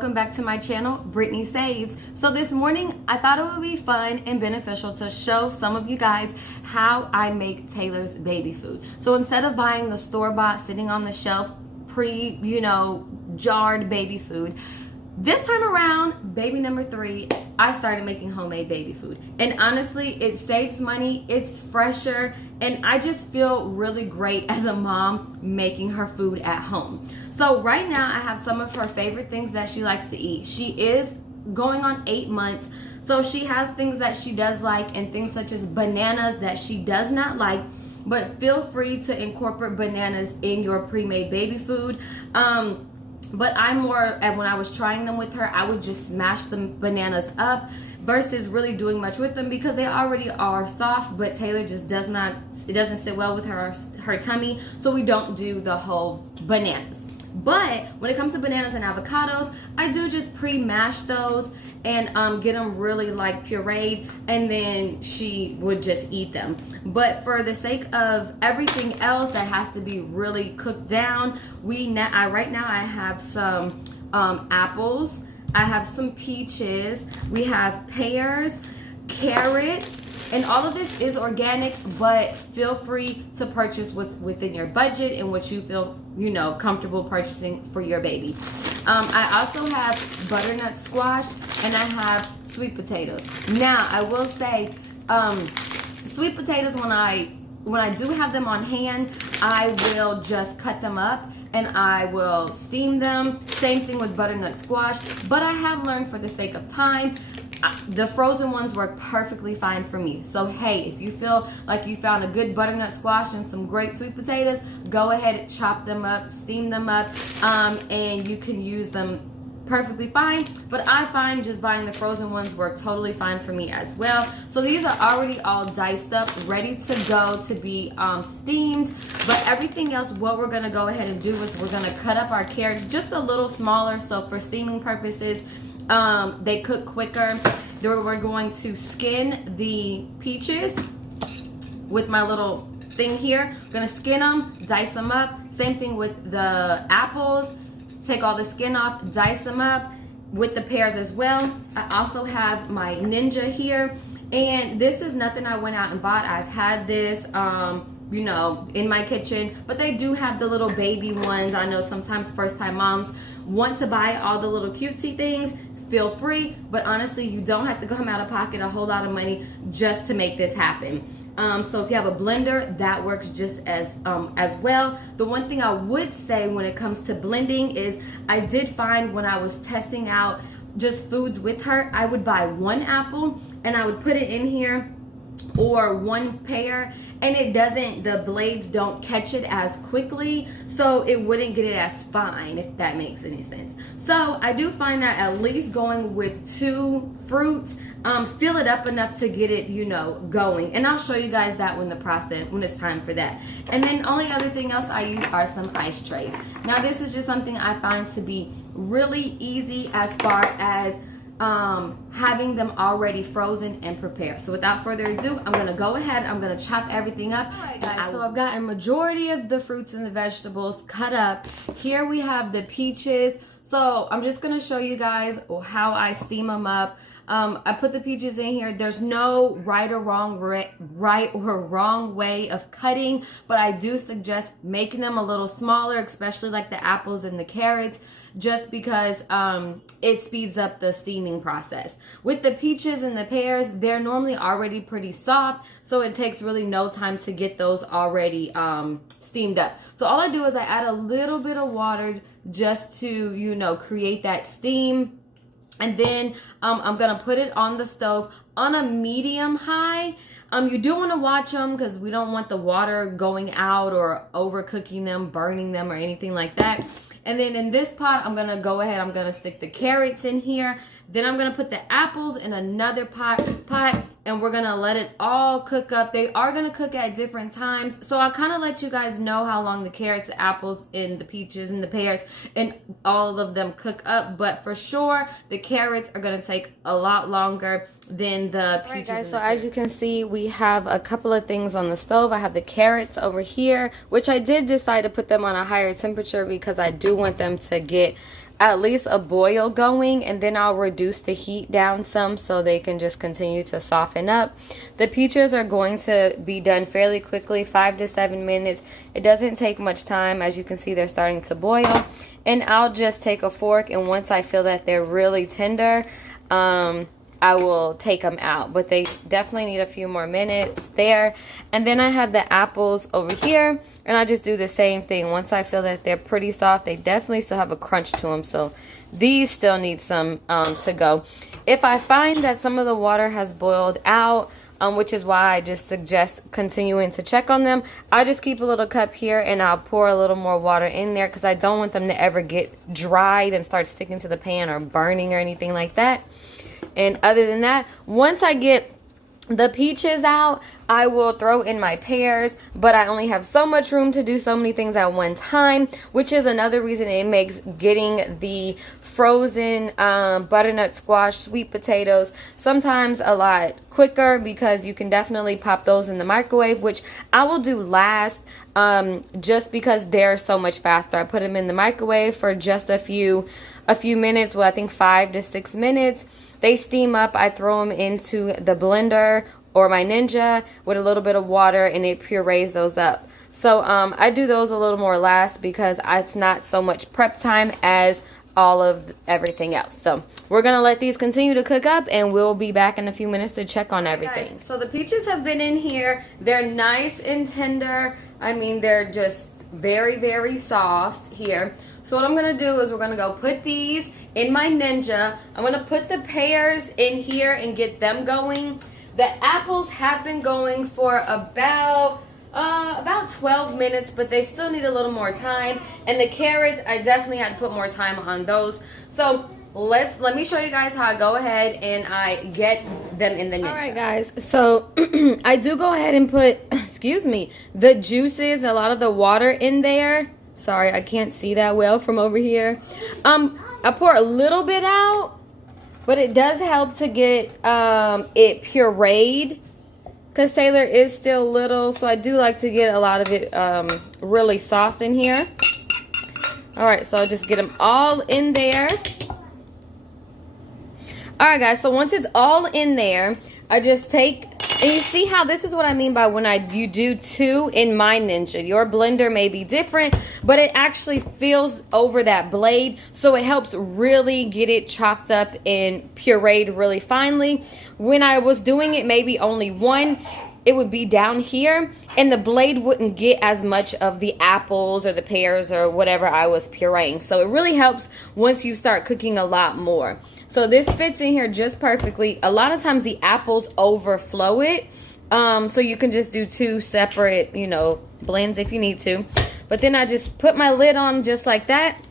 welcome back to my channel, Brittany Saves. So this morning, I thought it would be fun and beneficial to show some of you guys how I make Taylor's baby food. So instead of buying the store-bought, sitting on the shelf, jarred baby food, this time around, baby number 3, I started making homemade baby food. And honestly, it saves money, it's fresher, and I just feel really great as a mom making her food at home. So right now, I have some of her favorite things that she likes to eat. She is going on 8 months, so she has things that she does like and things such as bananas that she does not like, but feel free to incorporate bananas in your pre-made baby food. But I'm more, when I was trying them with her, I would just smash the bananas up versus really doing much with them because they already are soft, but Taylor just does not, it doesn't sit well with her tummy, so we don't do the whole bananas. But when it comes to bananas and avocados, I do just pre-mash those and get them really like pureed, and then she would just eat them. But for the sake of everything else that has to be really cooked down, right now I have some apples, I have some peaches, we have pears, carrots, and all of this is organic, but feel free to purchase what's within your budget and what you feel, comfortable purchasing for your baby. I also have butternut squash and I have sweet potatoes. Now, I will say, sweet potatoes, when I do have them on hand, I will just cut them up and I will steam them. Same thing with butternut squash, but I have learned for the sake of time, the frozen ones work perfectly fine for me. So hey, if you feel like you found a good butternut squash and some great sweet potatoes, go ahead and chop them up, steam them up, and you can use them perfectly fine. But I find just buying the frozen ones work totally fine for me as well. So these are already all diced up, ready to go to be steamed. But everything else, what we're gonna go ahead and do is we're gonna cut up our carrots just a little smaller, so for steaming purposes, they cook quicker. Then we're going to skin the peaches with my little thing here. I'm gonna skin them, dice them up. Same thing with the apples. Take all the skin off, dice them up with the pears as well. I also have my Ninja here, and this is nothing I went out and bought. I've had this in my kitchen, but they do have the little baby ones. I know sometimes first-time moms want to buy all the little cutesy things. Feel free, but honestly, you don't have to come out of pocket a whole lot of money just to make this happen. So if you have a blender, that works just as well. The one thing I would say when it comes to blending is I did find when I was testing out just foods with her, I would buy 1 apple and I would put it in here, or 1 pear, and the blades don't catch it as quickly, so it wouldn't get it as fine, if that makes any sense. So I do find that at least going with 2 fruits, fill it up enough to get it, going. And I'll show you guys that when it's time for that. And then only other thing else I use are some ice trays. Now this is just something I find to be really easy as far as having them already frozen and prepared. So without further ado, I'm gonna go ahead, I'm gonna chop everything up. All right, guys, so I've got a majority of the fruits and the vegetables cut up. Here we have the peaches. So I'm just gonna show you guys how I steam them up. I put the peaches in here. There's no right or wrong way of cutting, but I do suggest making them a little smaller, especially like the apples and the carrots, just because it speeds up the steaming process. With the peaches and the pears, they're normally already pretty soft, so it takes really no time to get those already steamed up. So all I do is I add a little bit of water just to, create that steam. And then I'm gonna put it on the stove on a medium high. You do wanna watch them because we don't want the water going out or overcooking them, burning them, or anything like that. And then in this pot, I'm gonna stick the carrots in here. Then I'm gonna put the apples in another pot, and we're gonna let it all cook up. They are gonna cook at different times, so I'll kind of let you guys know how long the carrots, the apples, and the peaches and the pears and all of them cook up. But for sure, the carrots are gonna take a lot longer than the peaches. All right, guys, so as you can see, we have a couple of things on the stove. I have the carrots over here, which I did decide to put them on a higher temperature because I do want them to get at least a boil going, and then I'll reduce the heat down some so they can just continue to soften up. The peaches are going to be done fairly quickly, 5 to 7 minutes. It doesn't take much time. As you can see, they're starting to boil. And I'll just take a fork, and once I feel that they're really tender, I will take them out, but they definitely need a few more minutes there. And then I have the apples over here, and I just do the same thing. Once I feel that they're pretty soft, they definitely still have a crunch to them, so these still need some to go. If I find that some of the water has boiled out, which is why I just suggest continuing to check on them, I just keep a little cup here and I'll pour a little more water in there because I don't want them to ever get dried and start sticking to the pan or burning or anything like that. And other than that, once I get the peaches out, I will throw in my pears, but I only have so much room to do so many things at one time, which is another reason it makes getting the frozen butternut squash, sweet potatoes sometimes a lot quicker, because you can definitely pop those in the microwave, which I will do last, just because they're so much faster. I put them in the microwave for just a few minutes, well, I think 5 to 6 minutes. They steam up. I throw them into the blender or my Ninja with a little bit of water, and it purees those up. So I do those a little more last because it's not so much prep time as all of everything else. So we're gonna let these continue to cook up, and we'll be back in a few minutes to check on everything. Guys, so the peaches have been in here. They're nice and tender. I mean, they're just very, very soft here. So what I'm gonna do is we're gonna go put these in my Ninja. I'm gonna put the pears in here and get them going. The apples have been going for about 12 minutes, but they still need a little more time. And the carrots, I definitely had to put more time on those. So let me show you guys how I go ahead and I get them in the Ninja. All right, guys. So I do go ahead and put, excuse me, the juices, a lot of the water in there. Sorry, I can't see that well from over here. I pour a little bit out, but it does help to get it pureed, because Taylor is still little, so I do like to get a lot of it really soft in here. All right, so I'll just get them all in there. All right, guys, so once it's all in there, I just take, and you see how this is what I mean by when you do 2 in my Ninja. Your blender may be different, but it actually feels over that blade, so it helps really get it chopped up and pureed really finely. When I was doing it maybe only 1, it would be down here, and the blade wouldn't get as much of the apples or the pears or whatever I was pureeing. So it really helps once you start cooking a lot more. So this fits in here just perfectly. A lot of times the apples overflow it, so you can just do 2 separate, you know, blends if you need to. But then I just put my lid on just like that.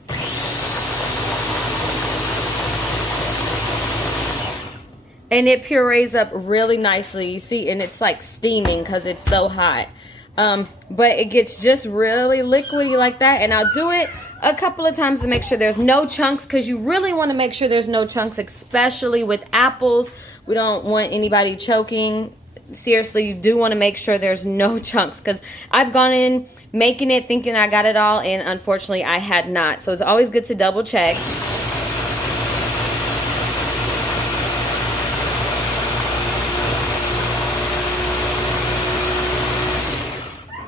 And it purees up really nicely, you see, and it's like steaming because it's so hot. But it gets just really liquidy like that, and I'll do it a couple of times to make sure there's no chunks, because you really want to make sure there's no chunks, especially with apples. We don't want anybody choking. Seriously, you do want to make sure there's no chunks, because I've gone in making it thinking I got it all, and unfortunately I had not. So it's always good to double check.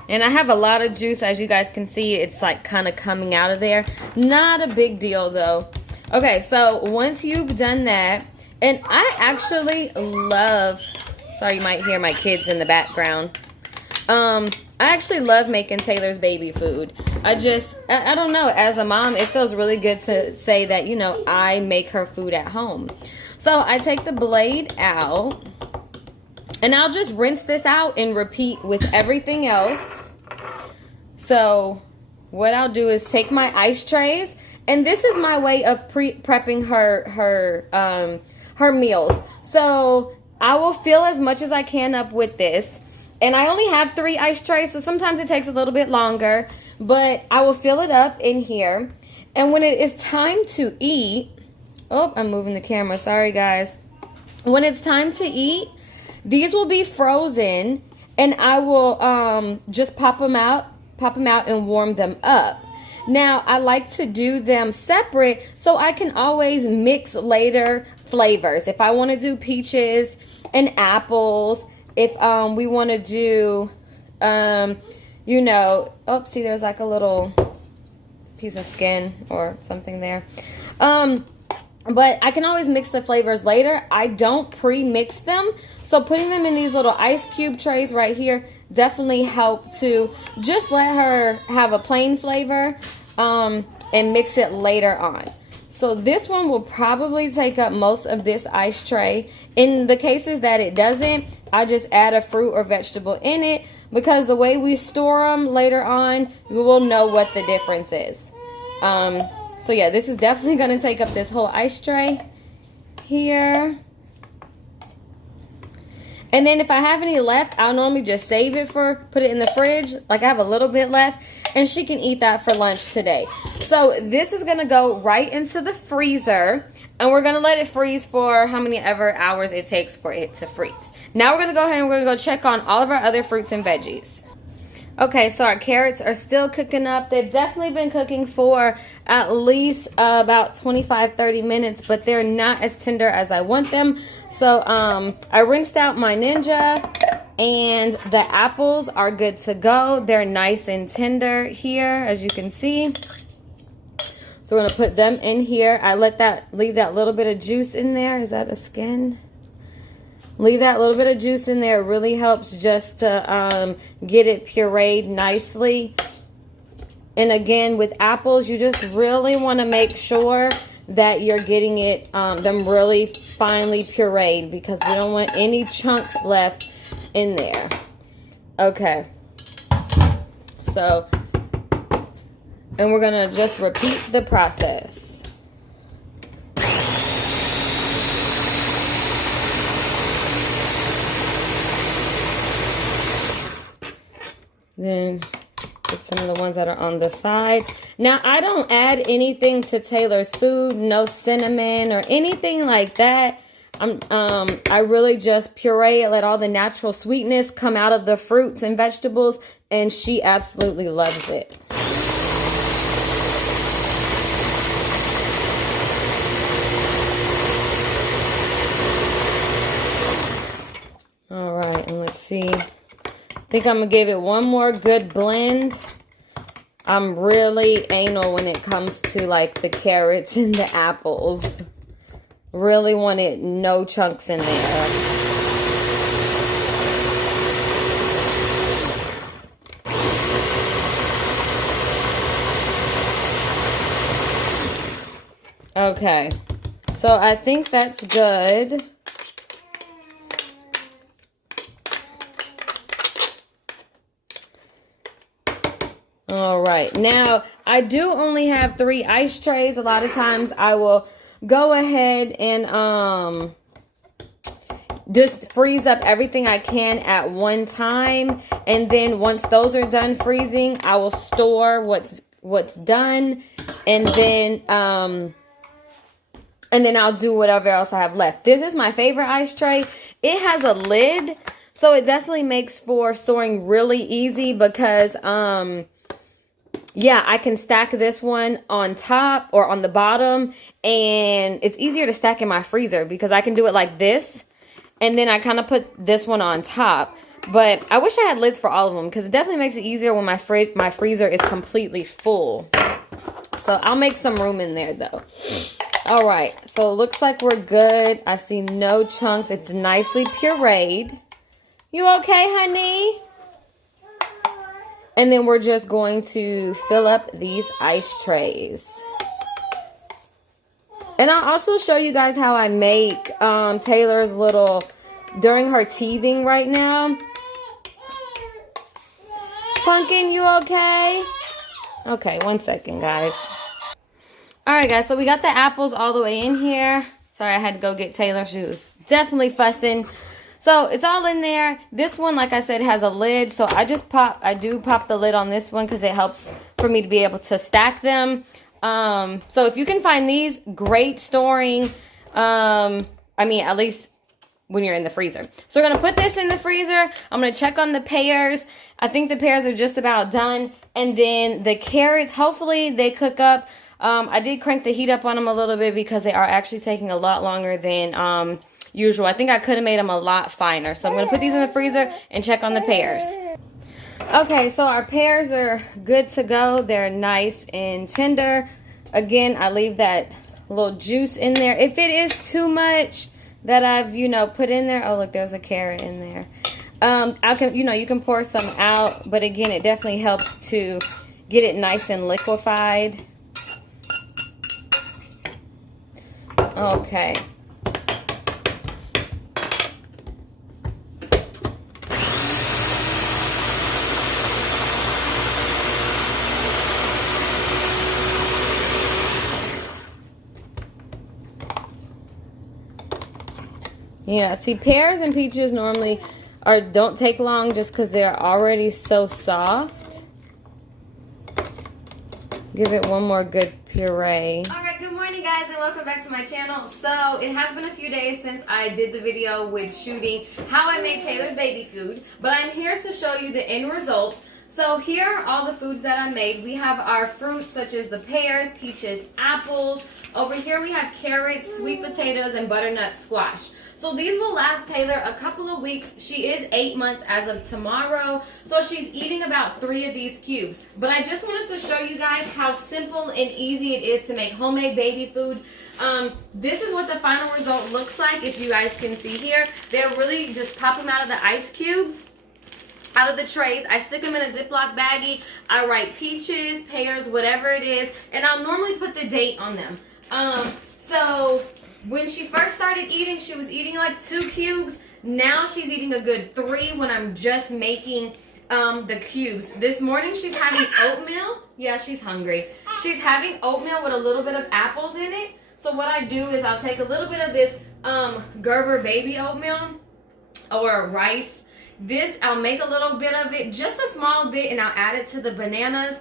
And I have a lot of juice, as you guys can see. It's like kind of coming out of there. Not a big deal though. Okay, so once you've done that, and I actually love, sorry you might hear my kids in the background. I actually love making Taylor's baby food. I don't know, as a mom, it feels really good to say that, you know, I make her food at home. So I take the blade out, and I'll just rinse this out and repeat with everything else. So what I'll do is take my ice trays, and this is my way of prepping her meals. So I will fill as much as I can up with this, and I only have 3 ice trays, so sometimes it takes a little bit longer, but I will fill it up in here. And when it is time to eat, oh, I'm moving the camera, sorry guys. When it's time to eat, these will be frozen, and I will just pop them out and warm them up. Now, I like to do them separate so I can always mix later flavors. If I want to do peaches and apples, if we want to do, you know, oh, see, there's like a little piece of skin or something there. But I can always mix the flavors later. I don't pre-mix them. So putting them in these little ice cube trays right here definitely help to just let her have a plain flavor and mix it later on. So this one will probably take up most of this ice tray. In the cases that it doesn't, I just add a fruit or vegetable in it, because the way we store them later on, we will know what the difference is. So yeah, this is definitely going to take up this whole ice tray here. And then if I have any left, I'll normally just save it put it in the fridge. Like I have a little bit left, and she can eat that for lunch today. So this is going to go right into the freezer, and we're going to let it freeze for how many ever hours it takes for it to freeze. Now we're going to go ahead and we're going to go check on all of our other fruits and veggies. Okay, so our carrots are still cooking up. They've definitely been cooking for at least about 25-30 minutes, but they're not as tender as I want them. So I rinsed out my Ninja, and the apples are good to go. They're nice and tender here, as you can see. So we're going to put them in here. I leave that little bit of juice in there. Is that a skin? Leave that little bit of juice in there. It really helps just to get it pureed nicely. And again, with apples, you just really want to make sure that you're getting it them really finely pureed, because we don't want any chunks left in there. Okay. So, and we're going to just repeat the process. Then put some of the ones that are on the side. Now, I don't add anything to Taylor's food, no cinnamon or anything like that. I really just puree it, let all the natural sweetness come out of the fruits and vegetables, and she absolutely loves it. All right, and let's see. I think I'm going to give it one more good blend. I'm really anal when it comes to like the carrots and the apples. Really wanted no chunks in there. Okay, so I think that's good. All right, now I do only have 3 ice trays. A lot of times I will go ahead and just freeze up everything I can at one time, and then once those are done freezing, I will store what's done, and then I'll do whatever else I have left. This is my favorite ice tray. It has a lid, so it definitely makes for storing really easy, because yeah, I can stack this one on top or on the bottom, and it's easier to stack in my freezer because I can do it like this, and then I kind of put this one on top. But I wish I had lids for all of them, because it definitely makes it easier when my freezer is completely full. So I'll make some room in there though. All right, so it looks like we're good. I see no chunks. It's nicely pureed. You okay, honey? And then we're just going to fill up these ice trays. And I'll also show you guys how I make Taylor's little, during her teething right now. Pumpkin, you okay? Okay, one second, guys. All right, guys, so we got the apples all the way in here. Sorry, I had to go get Taylor. She was definitely fussing. So it's all in there. This one, like I said, has a lid. So I do pop the lid on this one because it helps for me to be able to stack them. So if you can find these, great storing. I mean, at least when you're in the freezer. So we're gonna put this in the freezer. I'm gonna check on the pears. I think the pears are just about done. And then the carrots, hopefully they cook up. I did crank the heat up on them a little bit because they are actually taking a lot longer than usual. I think I could have made them a lot finer. So I'm gonna put these in the freezer and check on the pears. Okay, so our pears are good to go. They're nice and tender. Again, I leave that little juice in there. If it is too much that I've, put in there. Oh, look, there's a carrot in there. You can pour some out, but again, it definitely helps to get it nice and liquefied. Okay. Yeah, see, pears and peaches normally don't take long just because they're already so soft. Give it one more good puree. Alright, good morning guys and welcome back to my channel. So, it has been a few days since I did the video with shooting how I made Taylor's baby food. But I'm here to show you the end result. So here are all the foods that I made. We have our fruits such as the pears, peaches, apples. Over here we have carrots, sweet potatoes, and butternut squash. So these will last Taylor a couple of weeks. She is 8 months as of tomorrow. So she's eating about 3 of these cubes. But I just wanted to show you guys how simple and easy it is to make homemade baby food. This is what the final result looks like, if you guys can see here. They're really just pop them out of the ice cubes, out of the trays. I stick them in a Ziploc baggie. I write peaches, pears, whatever it is, and I'll normally put the date on them. So when she first started eating, she was eating like 2 cubes. Now she's eating a good 3 when I'm just making the cubes. This morning she's having oatmeal. Yeah, she's hungry. She's having oatmeal with a little bit of apples in it. So what I do is I'll take a little bit of this Gerber baby oatmeal or rice. This, I'll make a little bit of it, just a small bit, and I'll add it to the bananas.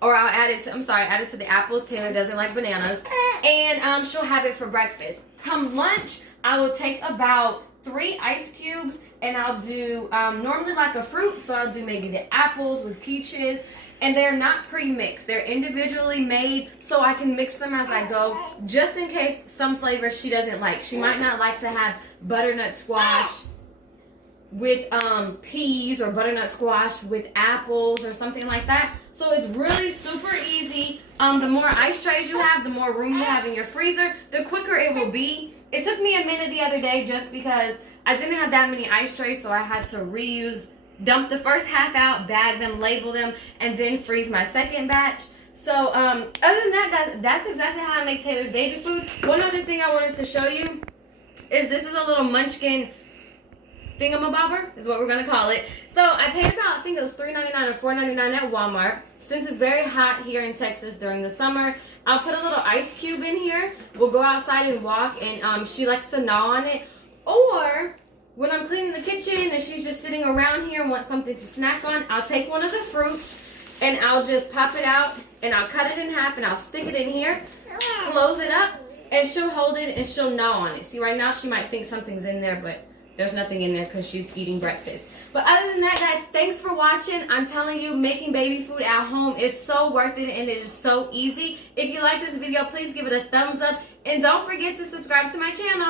Or I'll add it to, add it to the apples. Taylor doesn't like bananas. And she'll have it for breakfast. Come lunch, I will take about 3 ice cubes and I'll do normally like a fruit. So I'll do maybe the apples with peaches. And they're not pre-mixed. They're individually made so I can mix them as I go. Just in case some flavors she doesn't like. She might not like to have butternut squash with peas or butternut squash with apples or something like that. So it's really super easy. The more ice trays you have, the more room you have in your freezer, the quicker it will be. It took me a minute the other day just because I didn't have that many ice trays, so I had to dump the first half out, bag them, label them, and then freeze my second batch. So other than that, guys, that's exactly how I make Taylor's baby food. One other thing I wanted to show you is this is a little munchkin thingamabobber is what we're gonna call it. So I paid about, I think it was $3.99 or $4.99 at Walmart. Since it's very hot here in Texas during the summer, I'll put a little ice cube in here. We'll go outside and walk, and she likes to gnaw on it. Or when I'm cleaning the kitchen and she's just sitting around here and wants something to snack on, I'll take one of the fruits and I'll just pop it out and I'll cut it in half and I'll stick it in here, close it up, and she'll hold it and she'll gnaw on it. See, right now she might think something's in there, but there's nothing in there because she's eating breakfast. But other than that, guys, thanks for watching. I'm telling you, making baby food at home is so worth it and it is so easy. If you like this video, please give it a thumbs up. And don't forget to subscribe to my channel.